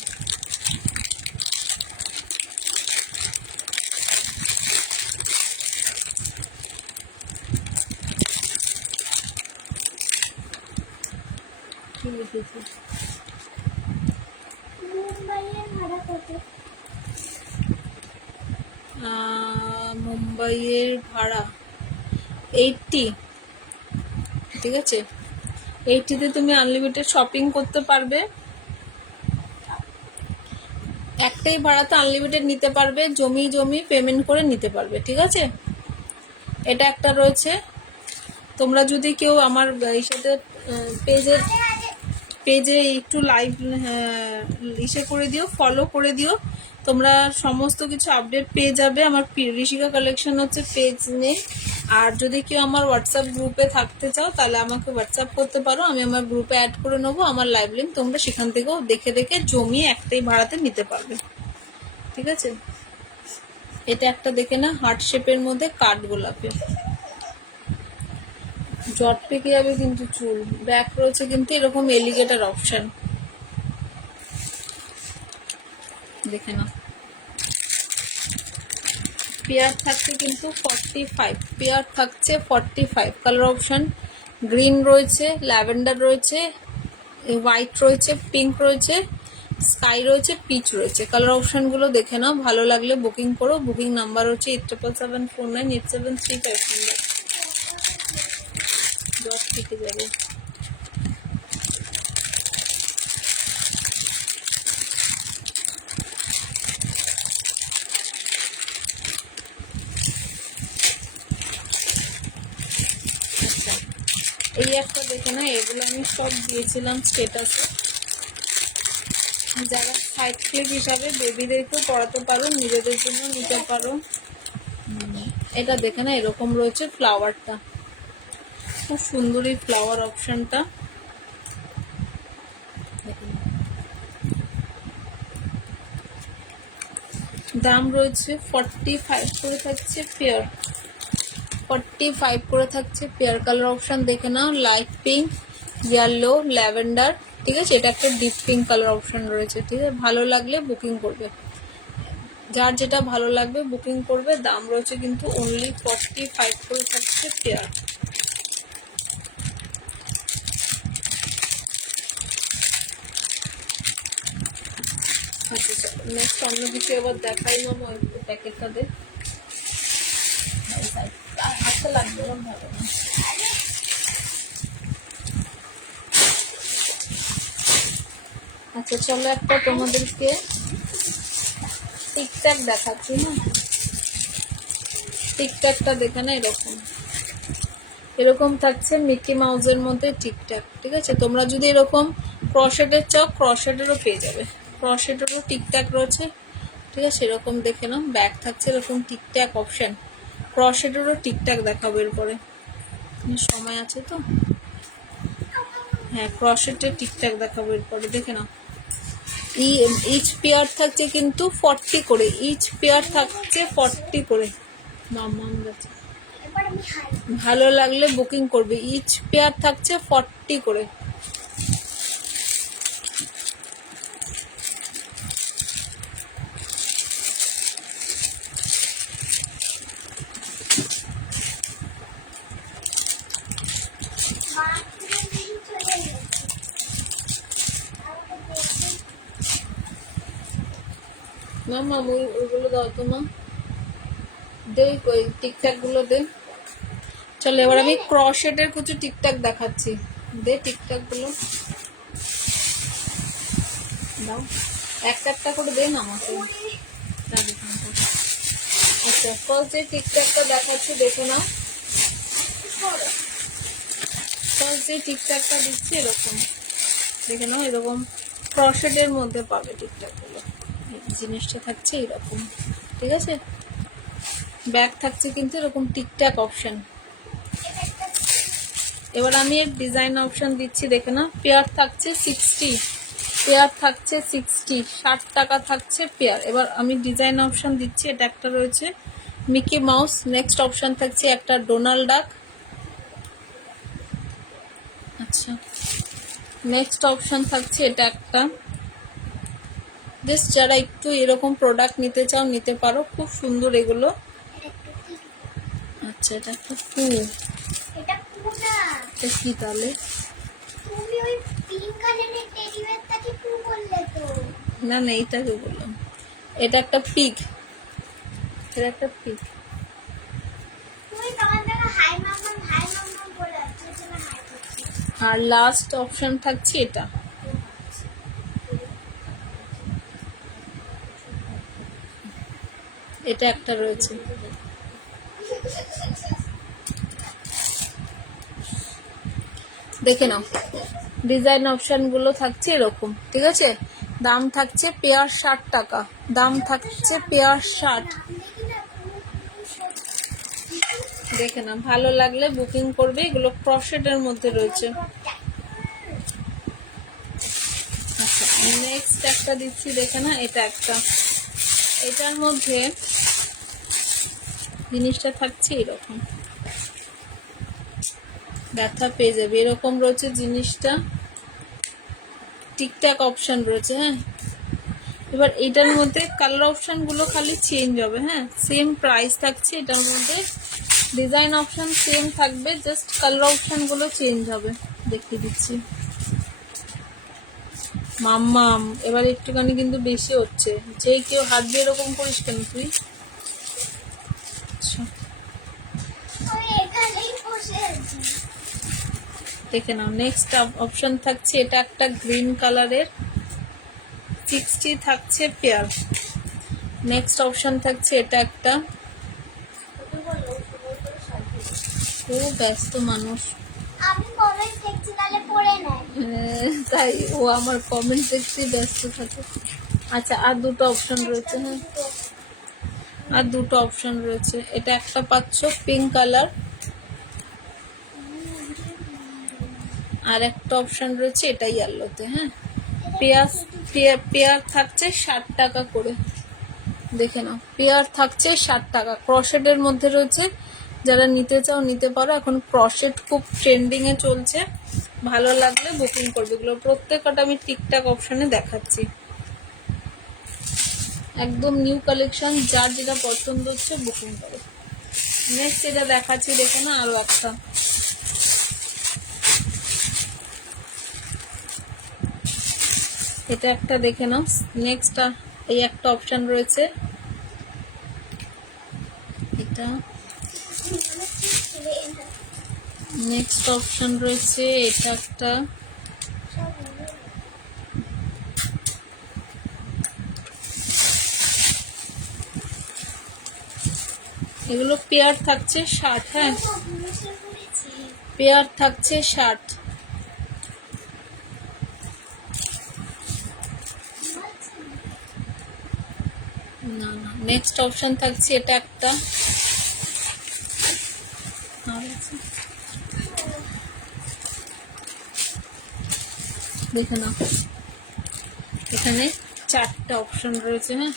কি লিখেছি? মুম্বাইয়ের ভাড়া কত? মুম্বাইয়ের ভাড়া 80, ঠিক আছে। 80তে তুমি আনলিমিটেড শপিং করতে পারবে। একটাই ভাড়াতে আনলিমিটেড নিতে পারবে, জমি জমি পেমেন্ট করে নিতে পারবে, ঠিক আছে। এটা একটা রয়েছে। তোমরা যদি কেউ আমার এর সাথে পেজে একটু লাইভ ইসে করে দিও, ফলো করে দিও, তোমরা সমস্ত কিছু আপডেট পেয়ে যাবে। আমার ঋষিকা কালেকশন হচ্ছে পেজ নেই। আর যদি কেউ আমার হোয়াটসঅ্যাপ গ্রুপে থাকতে চাও তাহলে আমাকে হোয়াটসঅ্যাপ করতে পারো, আমি আমার গ্রুপে অ্যাড করে নেবো। আমার লাইভ লিঙ্ক তোমরা সেখান থেকেও দেখে দেখে জমিয়ে একটাই ভাড়াতে নিতে পারবে, ঠিক আছে। এটা একটা দেখে না, হার্ট শেপের মধ্যে কাঠ গোলাপের, জট পেকে যাবে কিন্তু চুল। ব্যাক রয়েছে কিন্তু এরকম এলিগেটর অপশন, দেখে না। পেয়ার থাকছে কিন্তু 45, পেয়ার থাকছে 45। কালার অপশন গ্রিন রয়েছে, ল্যাভেন্ডার রয়েছে, হোয়াইট রয়েছে, পিঙ্ক রয়েছে, স্কাই রয়েছে, পিচ রয়েছে। কালার অপশনগুলো দেখে নাও, ভালো লাগলে বুকিং করো। বুকিং নাম্বার হচ্ছে 8774987355। জব থেকে যাবে। আচ্ছা, এই একটা দেখে না, এগুলো আমি সব দিয়েছিলাম স্টেটাসে। যারা সাইড ক্লিপ হিসাবে বেবিদেরকেও পড়াতে পারো, নিজেদের জন্য নিতে পারো। এটা দেখে না, এরকম রয়েছে ফ্লাওয়ারটা, খুব সুন্দর এই ফ্লাওয়ার অপশনটা। দাম রয়েছে 45 করে থাকছে পেয়ার, 45 করে থাকছে পেয়ার। কালার অপশন দেখে নাও, লাইট পিঙ্ক, ইয়েলো, ল্যাভেন্ডার, ঠিক আছে। এটা একটা ডিপ পিঙ্ক কালার অপশন রয়েছে, ঠিক আছে। ভালো লাগলে বুকিং করবে, যার যেটা ভালো লাগবে বুকিং করবে। দাম রয়েছে কিন্তু অনলি 45 করে থাকছে পেয়ার। আচ্ছা চলো নেক্সট অন্য কিছু এবার দেখাই। মামা ওই প্যাকেটটা দে, হাতে লাগবে না, ভালো না। আচ্ছা চলো একটা তোমাদেরকে টিকট্যাক দেখাচ্ছি না। টিকট্যাকটা দেখে না, এরকম এরকম থাকছে মিকি মাউসের মধ্যে টিকট্যাক, ঠিক আছে। তোমরা যদি এরকম ক্রশেটের চাও, ক্রশেটেরও পেয়ে যাবে। ক্রশেটেরও টিকট্যাক রয়েছে, ঠিক আছে। এরকম দেখে নাও, ব্যাগ থাকছে এরকম টিকট্যাক অপশন। ক্রশেটেরও টিকট্যাক দেখাবো এরপরে, সময় আছে তো। হ্যাঁ, ক্রশেটের টিকট্যাক দেখাবো এরপরে, দেখে নাও। ইচ পেয়ার থাকছে কিন্তু 40 করে, ইচ পেয়ার থাকছে 40 করে। মাম্মাম গেছে, ভালো লাগলে বুকিং করবে। ইচ পেয়ার থাকছে 40 করে। মাম্মা ওইগুলো দাও তো মা, দে ওই টিকট্যাক গুলো দে। চলো এবার আমি ক্রশেটের কিছু টিকট্যাক দেখাচ্ছি, দে টিকট্যাক গুলো দাও, একটা একটা করে দে না আমাকে। আচ্ছা ফার্স্ট যে টিকট্যাকটা দেখাচ্ছি দেখো না, ফার্স্ট যে টিকট্যাকটা দিচ্ছি এরকম দেখে নাও, এরকম ক্রশেটের মধ্যে পাবে টিকট্যাক গুলো। জিনিসটা থাকছে এরকম, ঠিক আছে। ব্যাগ থাকছে কিন্তু এরকম টিকট্যাক অপশন। এবার আমি এর ডিজাইন অপশন দিচ্ছি দেখে না। পেয়ার থাকছে 60, পেয়ার থাকছে 60, 60 টাকা থাকছে পেয়ার। এবার আমি ডিজাইন অপশন দিচ্ছি, এটা একটা রয়েছে মিকি মাউস। নেক্সট অপশন থাকছে একটা ডোনাল্ড ডাক। আচ্ছা নেক্সট অপশন থাকছে এটা একটা। জাস্ট যারা একটু এরকম প্রোডাক্ট নিতে চাও নিতে পারো, খুব সুন্দর এগুলো। আচ্ছা এটা একটা ফু, এটা পুনা, এটা কি তাহলে? তুমি ওই পিঙ্ক কালারের টেডি বেয়ারটাকে পু করলে তো। না না এইটাকে বললাম, এটা একটা পিগ, এটা একটা পিগ। তুমি তখন থেকে হাই মাম্মাম বলে আসছো, তুমি হাই করছো। আর লাস্ট অপশন থাকছে এটা, এটা একটা রয়েছে। দেখে নাও ডিজাইন অপশন গুলো থাকছে এরকম, ঠিক আছে। দাম থাকছে পেয়ার 60 টাকা, দাম থাকছে পেয়ার 60। দেখে না, ভালো লাগলে বুকিং করবে। এগুলো ক্রশেটের মধ্যে রয়েছে। আচ্ছা নেক্সট একটা দিচ্ছি দেখে না, এটা একটা, এটার মধ্যে জিনিসটা থাকছে এরকম, ব্যথা পেয়ে যাবে এরকম রয়েছে জিনিসটা। টিকট্যাক অপশন রয়েছে, হ্যাঁ। এবার এটার মধ্যে কালার অপশন গুলো খালি চেঞ্জ হবে, হ্যাঁ। সেম প্রাইস থাকছে এটার মধ্যে, ডিজাইন অপশন সেম থাকবে, জাস্ট কালার অপশন গুলো চেঞ্জ হবে। দেখিয়ে দিচ্ছি, মাম্মাম এবার একটুখানি কিন্তু বেশি হচ্ছে, যে কেউ হাত দিয়ে এরকম করিস কেন তুই? আচ্ছা, আমি এখানেই বসে আছি। দেখে নাও নেক্সট অপশন থাকছে এটা একটা গ্রিন কালারের 60 থাকছে পেয়ার। নেক্সট অপশন থাকছে এটা একটা, ও ব্যস্ত মানুষ, আমি কমেন্ট দেখছি, তাহলে পড়ে নেয়। তাই ও আমার কমেন্ট দেখতে ব্যস্ত থাকে। আচ্ছা আর দুটো অপশন রয়েছে, হ্যাঁ আর দুটো অপশন রয়েছে। এটা একটা পাচ্ছ পিঙ্ক কালার, আর একটা অপশন রয়েছে এটা ইয়েলোতে। হ্যাঁ, পেয়ার পেয়ার থাকছে 60 টাকা করে। দেখে নাও পেয়ার থাকছে 60 টাকা, ক্রশেটের মধ্যে রয়েছে। যারা নিতে চাও নিতে পারো, এখন ক্রশেট খুব ট্রেন্ডিং এ চলছে, ভালো লাগলে বুকিং করবে। এগুলো প্রত্যেকটা আমি টিকটাক অপশনে দেখাচ্ছি, একদম নিউ কালেকশন, যার যেটা পছন্দ হচ্ছে বুকিং করো। নেক্সট এটা দেখাচ্ছি, দেখে না আরো একটা, এটা একটা দেখে নাও। নেক্সট এই একটা অপশন রয়েছে, এটা নেক্সট অপশন রয়েছে, এটা একটা, এগুলো পেয়ার থাকছে 60। হ্যাঁ পেয়ার থাকছে 60। না না, নেক্সট অপশন থাকছে এটা একটা, দেখে নাও এখানে 4টা অপশন রয়েছে। হ্যাঁ,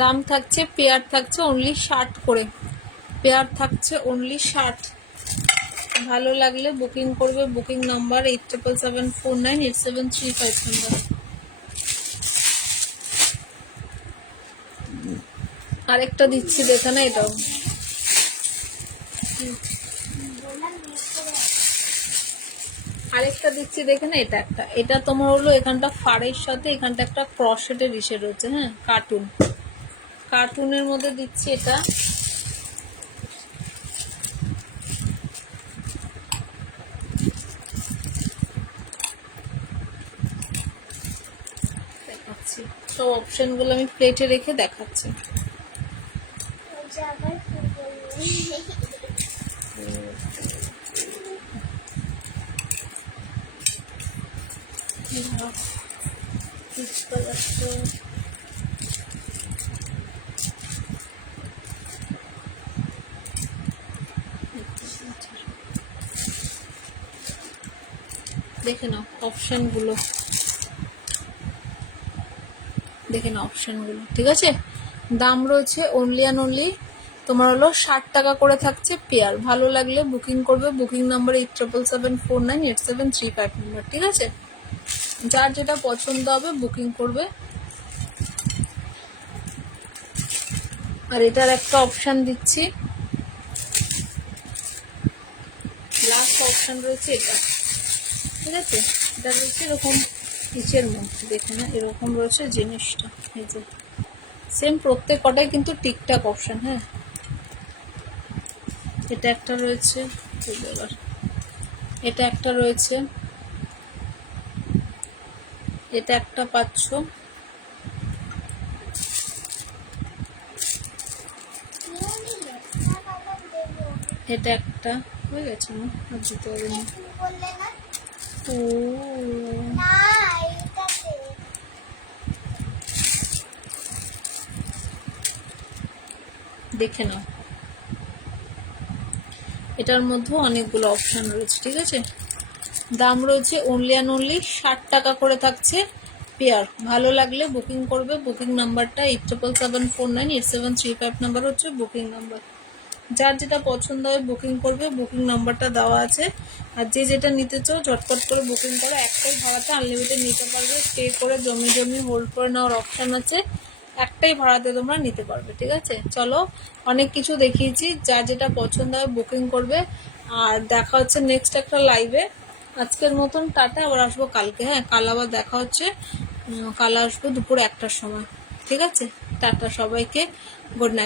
দাম থাকছে পেয়ার থাকছে অনলি 60 করে, পেয়ার থাকছে অনলি 60। ভালো লাগলে বুকিং করবে, বুকিং নাম্বার 87749873 নাম্বার। আরেকটা দিচ্ছি দেখে না, এটাও আরেকটা দিচ্ছি দেখে না, এটা একটা, এটা তোমার হলো এখানটা ফাড়ের সাথে এখানটা একটা ক্রশেটের ইসে রয়েছে। হ্যাঁ, কার্টুনের মধ্যে দিচ্ছি এটা, দেখাচ্ছি সব অপশন গুলো আমি প্লেটে রেখে দেখাচ্ছি। দেখে নাও অপশন গুলো, দেখে নাও অপশন গুলো, ঠিক আছে। দাম রয়েছে অনলি অ্যান্ড অনলি তোমার হলো 60 টাকা করে থাকছে পেয়ার। ভালো লাগলে বুকিং করবে, বুকিং নাম্বার 87749873 নাম্বার, ঠিক আছে। যার যেটা পছন্দ হবে বুকিং করবে। আর এটার একটা অপশন দিচ্ছি, লাস্ট অপশন রয়েছে এটা, ঠিক আছে। এটা রয়েছে এরকম পিচের মধ্যে, দেখে না এরকম রয়েছে জিনিসটা, এই যে সেম প্রত্যেক কটাই কিন্তু টিকটাক অপশন। হ্যাঁ, এটা একটা রয়েছে, এটা একটা রয়েছে, এটা একটা পাচ্ছ, এটা একটা হয়ে গেছে না, আর দিতে হবে না। ও দেখে নাও, এটার মধ্যে অনেকগুলো অপশন রয়েছে, ঠিক আছে। দাম রয়েছে অনলি অ্যান্ড অনলি 60 টাকা করে থাকছে পেয়ার। ভালো লাগলে বুকিং করবে, বুকিং নাম্বারটা 87749873 নাম্বার হচ্ছে বুকিং নাম্বার। যার যেটা পছন্দ হয় বুকিং করবে, বুকিং নাম্বারটা দেওয়া আছে। আর যে যেটা নিতে চাও ঝটপট করে বুকিং করে, একটাই ভাড়াতে আনলিমিটেড নিতে পারবে। পে করে জমি জমি হোল্ড করে নেওয়ার অপশান আছে, একটাই ভাড়াতে তোমরা নিতে পারবে, ঠিক আছে। চলো, অনেক কিছু দেখিয়েছি, যার যেটা পছন্দ হয় বুকিং করবে। আর দেখা হচ্ছে নেক্সট একটা লাইভে। আজকের মতন টাটা, আবার আসবো কালকে। হ্যাঁ, কাল আবার দেখা হচ্ছে। কাল আসবো দুপুর 1টার সময়। ঠিক আছে, টাটা সবাইকে, গুড নাইট।